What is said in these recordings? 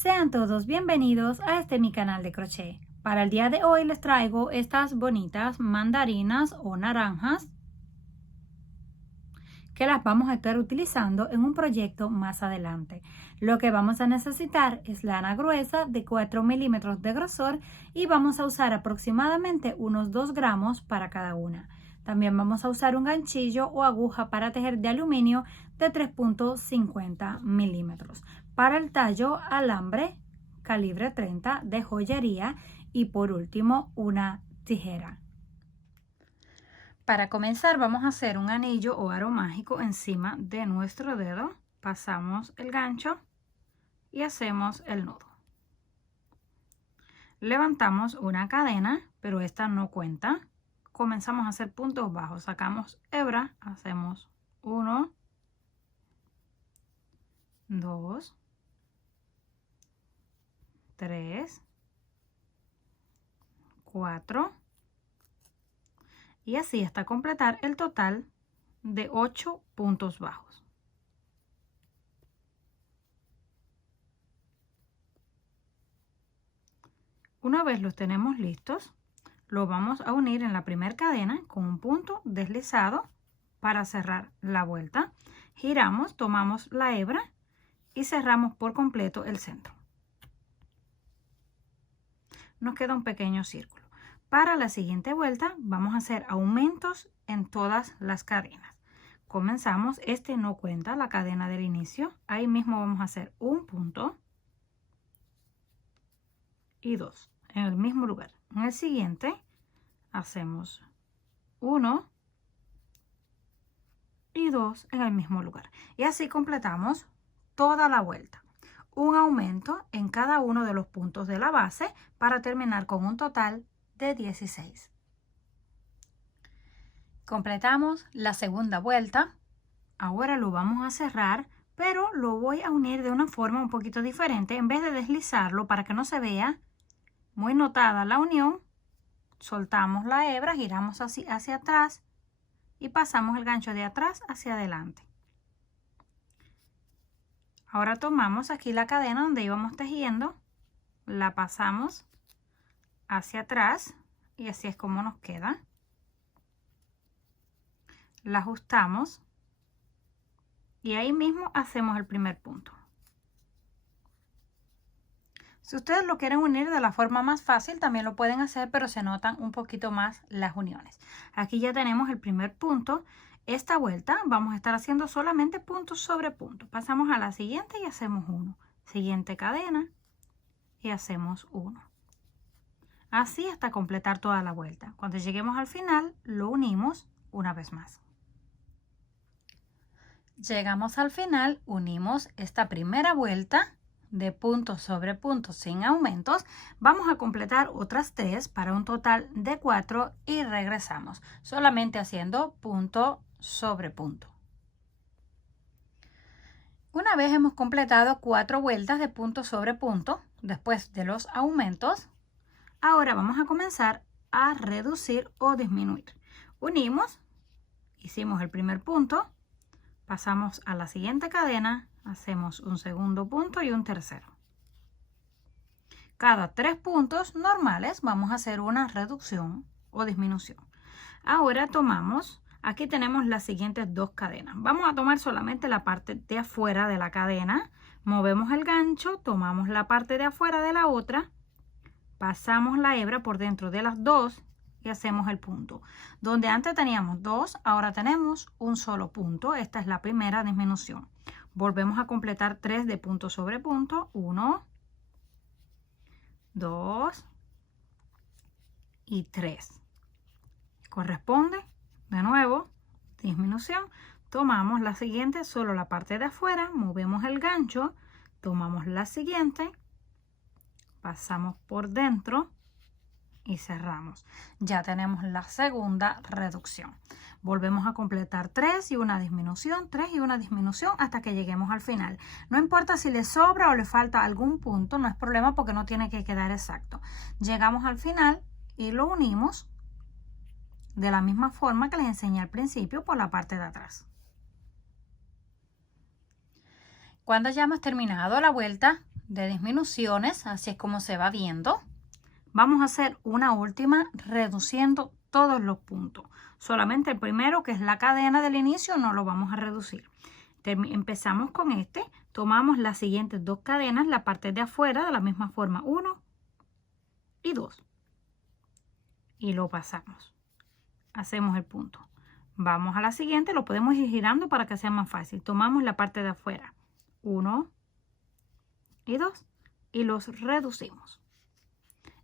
Sean todos bienvenidos a mi canal de crochet. Para el día de hoy les traigo estas bonitas mandarinas o naranjas que las vamos a estar utilizando en un proyecto más adelante. Lo que vamos a necesitar es lana gruesa de 4 milímetros de grosor y vamos a usar aproximadamente unos 2 gramos para cada una. También vamos a usar un ganchillo o aguja para tejer de aluminio de 3.50 milímetros. Para el tallo, alambre calibre 30 de joyería y por último una tijera. Para comenzar vamos a hacer un anillo o aro mágico encima de nuestro dedo. Pasamos el gancho y hacemos el nudo. Levantamos una cadena, pero esta no cuenta. Comenzamos a hacer puntos bajos. Sacamos hebra, hacemos 1, 2, 3, 4 y así hasta completar el total de 8 puntos bajos. Una vez los tenemos listos, lo vamos a unir en la primera cadena con un punto deslizado para cerrar la vuelta. Giramos, tomamos la hebra y cerramos por completo el centro. Nos queda un pequeño círculo. Para la siguiente vuelta vamos a hacer aumentos en todas las cadenas. Comenzamos, este no cuenta, la cadena del inicio. Ahí mismo vamos a hacer un punto y 2 en el mismo lugar. En el siguiente hacemos 1 y 2 en el mismo lugar. Y así completamos toda la vuelta. Un aumento en cada uno de los puntos de la base para terminar con un total de 16. Completamos la segunda vuelta. Ahora lo vamos a cerrar, pero lo voy a unir de una forma un poquito diferente. En vez de deslizarlo para que no se vea muy notada la unión, soltamos la hebra, giramos así hacia atrás y pasamos el gancho de atrás hacia adelante. Ahora tomamos aquí la cadena donde íbamos tejiendo, la pasamos hacia atrás y así es como nos queda. La ajustamos y ahí mismo hacemos el primer punto. Si ustedes lo quieren unir de la forma más fácil también lo pueden hacer, pero se notan un poquito más las uniones. Aquí ya tenemos el primer punto. Esta vuelta vamos a estar haciendo solamente punto sobre punto. Pasamos a la siguiente y hacemos 1. Siguiente cadena y hacemos 1. Así hasta completar toda la vuelta. Cuando lleguemos al final lo unimos una vez más. Llegamos al final, unimos esta primera vuelta de punto sobre punto sin aumentos. Vamos a completar otras 3 para un total de 4 y regresamos solamente haciendo punto sobre punto. Una vez hemos completado 4 vueltas de punto sobre punto después de los aumentos, ahora vamos a comenzar a reducir o disminuir. Unimos, hicimos el primer punto, pasamos a la siguiente cadena, hacemos un segundo punto y un tercero. Cada 3 puntos normales vamos a hacer una reducción o disminución. Ahora tomamos, aquí tenemos las siguientes 2 cadenas. Vamos a tomar solamente la parte de afuera de la cadena, movemos el gancho, tomamos la parte de afuera de la otra, pasamos la hebra por dentro de las 2 y hacemos el punto. Donde antes teníamos 2, ahora tenemos un solo punto. Esta es la primera disminución. Volvemos a completar 3 de punto sobre punto. 1, 2 y 3. Corresponde de nuevo disminución. Tomamos la siguiente, solo la parte de afuera, movemos el gancho, tomamos la siguiente, pasamos por dentro y cerramos. Ya tenemos la segunda reducción. Volvemos a completar 3 y una disminución, 3 y una disminución hasta que lleguemos al final. No importa si le sobra o le falta algún punto, no es problema porque no tiene que quedar exacto. Llegamos al final y lo unimos de la misma forma que les enseñé al principio por la parte de atrás. Cuando ya hemos terminado la vuelta de disminuciones, así es como se va viendo. Vamos a hacer una última reduciendo todos los puntos. Solamente el primero, que es la cadena del inicio, no lo vamos a reducir. Empezamos con este, tomamos las siguientes dos cadenas, la parte de afuera de la misma forma, 1 y 2. Y lo pasamos. Hacemos el punto. Vamos a la siguiente, lo podemos ir girando para que sea más fácil. Tomamos la parte de afuera, 1 y 2, y los reducimos.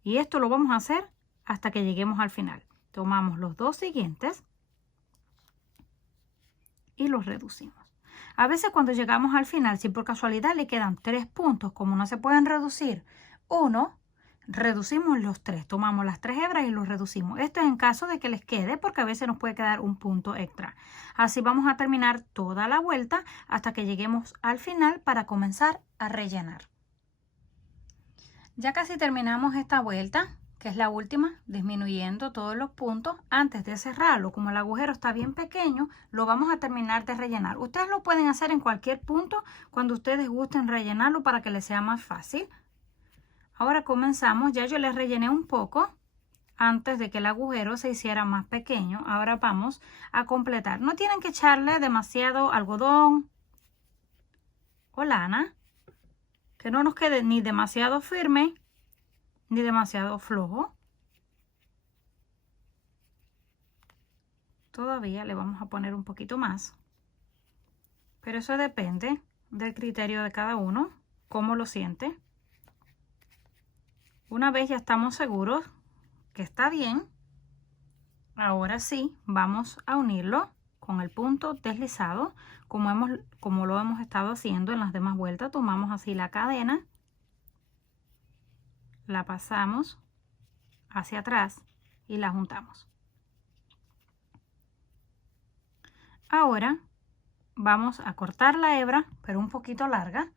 Y esto lo vamos a hacer hasta que lleguemos al final. Tomamos los dos siguientes y los reducimos. A veces cuando llegamos al final, si por casualidad le quedan 3 puntos, como no se pueden reducir uno, reducimos los 3. Tomamos las 3 hebras y los reducimos. Esto es en caso de que les quede, porque a veces nos puede quedar un punto extra. Así vamos a terminar toda la vuelta hasta que lleguemos al final para comenzar a rellenar. Ya casi terminamos esta vuelta, que es la última, disminuyendo todos los puntos. Antes de cerrarlo, como el agujero está bien pequeño, lo vamos a terminar de rellenar. Ustedes lo pueden hacer en cualquier punto cuando ustedes gusten rellenarlo para que les sea más fácil. Ahora comenzamos. Ya yo les rellené un poco antes de que el agujero se hiciera más pequeño. Ahora vamos a completar. No tienen que echarle demasiado algodón o lana, que no nos quede ni demasiado firme ni demasiado flojo. Todavía le vamos a poner un poquito más, pero eso depende del criterio de cada uno, cómo lo siente. Una vez ya estamos seguros que está bien, ahora sí vamos a unirlo con el punto deslizado, como lo hemos estado haciendo en las demás vueltas. Tomamos así la cadena, la pasamos hacia atrás y la juntamos. Ahora vamos a cortar la hebra, pero un poquito larga,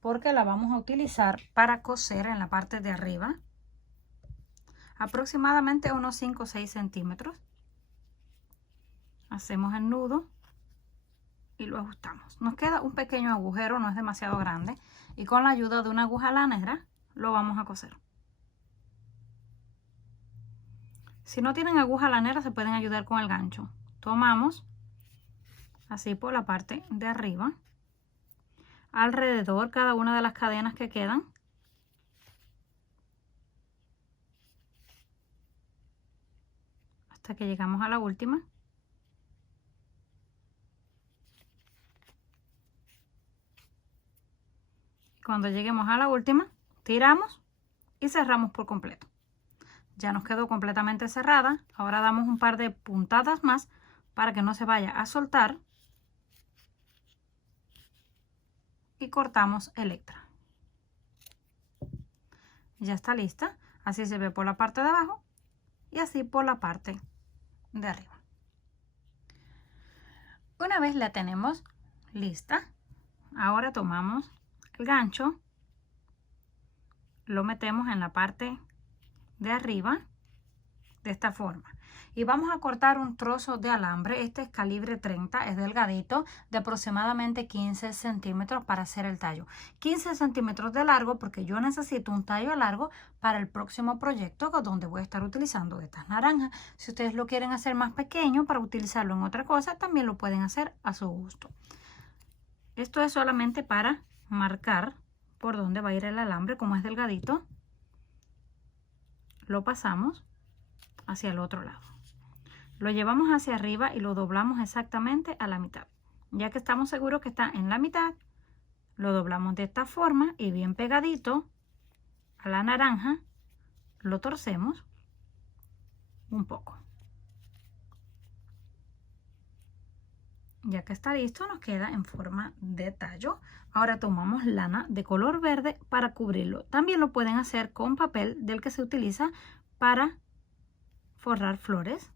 porque la vamos a utilizar para coser en la parte de arriba, aproximadamente unos 5 o 6 centímetros. Hacemos el nudo y lo ajustamos. Nos queda un pequeño agujero, no es demasiado grande, y con la ayuda de una aguja lanera lo vamos a coser. Si no tienen aguja lanera, se pueden ayudar con el gancho. Tomamos así por la parte de arriba, alrededor cada una de las cadenas que quedan, hasta que llegamos a la última. Cuando lleguemos a la última, tiramos y cerramos por completo. Ya nos quedó completamente cerrada. Ahora damos un par de puntadas más para que no se vaya a soltar. Y cortamos el extra. Ya está lista. Así se ve por la parte de abajo y así por la parte de arriba. Una vez la tenemos lista, ahora tomamos el gancho, lo metemos en la parte de arriba de esta forma y vamos a cortar un trozo de alambre. Este es calibre 30, es delgadito, de aproximadamente 15 centímetros para hacer el tallo. 15 centímetros de largo porque yo necesito un tallo largo para el próximo proyecto donde voy a estar utilizando estas naranjas. Si ustedes lo quieren hacer más pequeño para utilizarlo en otra cosa, también lo pueden hacer a su gusto. Esto es solamente para marcar por dónde va a ir el alambre. Como es delgadito, lo pasamos hacia el otro lado. Lo llevamos hacia arriba y lo doblamos exactamente a la mitad. Ya que estamos seguros que está en la mitad, lo doblamos de esta forma y bien pegadito a la naranja lo torcemos un poco. Ya que está listo, nos queda en forma de tallo. Ahora tomamos lana de color verde para cubrirlo. También lo pueden hacer con papel del que se utiliza para forrar flores.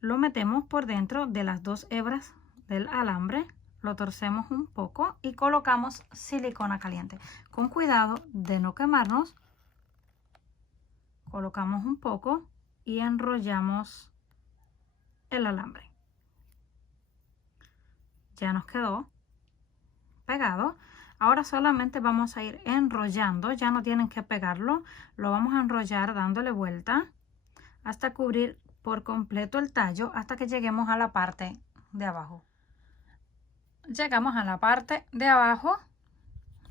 Lo metemos por dentro de las dos hebras del alambre, lo torcemos un poco y colocamos silicona caliente. Con cuidado de no quemarnos, colocamos un poco y enrollamos el alambre. Ya nos quedó pegado. Ahora solamente vamos a ir enrollando, ya no tienen que pegarlo, lo vamos a enrollar dándole vuelta hasta cubrir por completo el tallo, hasta que lleguemos a la parte de abajo. Llegamos a la parte de abajo,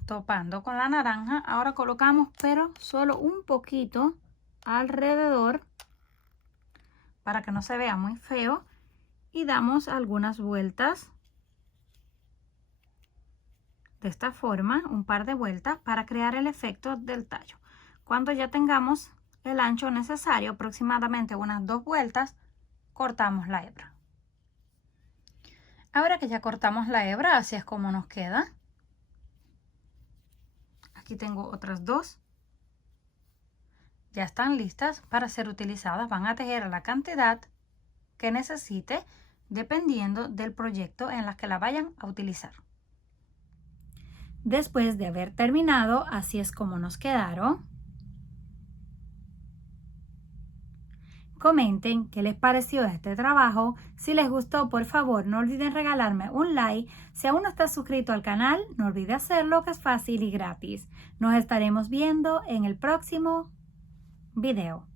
topando con la naranja. Ahora colocamos, pero solo un poquito alrededor para que no se vea muy feo, y damos algunas vueltas de esta forma, un par de vueltas para crear el efecto del tallo. Cuando ya tengamos el ancho necesario, aproximadamente unas 2 vueltas, cortamos la hebra. Ahora que ya cortamos la hebra, así es como nos queda. Aquí tengo otras 2. Ya están listas para ser utilizadas. Van a tejer a la cantidad que necesite, dependiendo del proyecto en la que la vayan a utilizar. Después de haber terminado, así es como nos quedaron. Comenten qué les pareció este trabajo. Si les gustó, por favor, no olviden regalarme un like. Si aún no estás suscrito al canal, no olvides hacerlo, que es fácil y gratis. Nos estaremos viendo en el próximo video.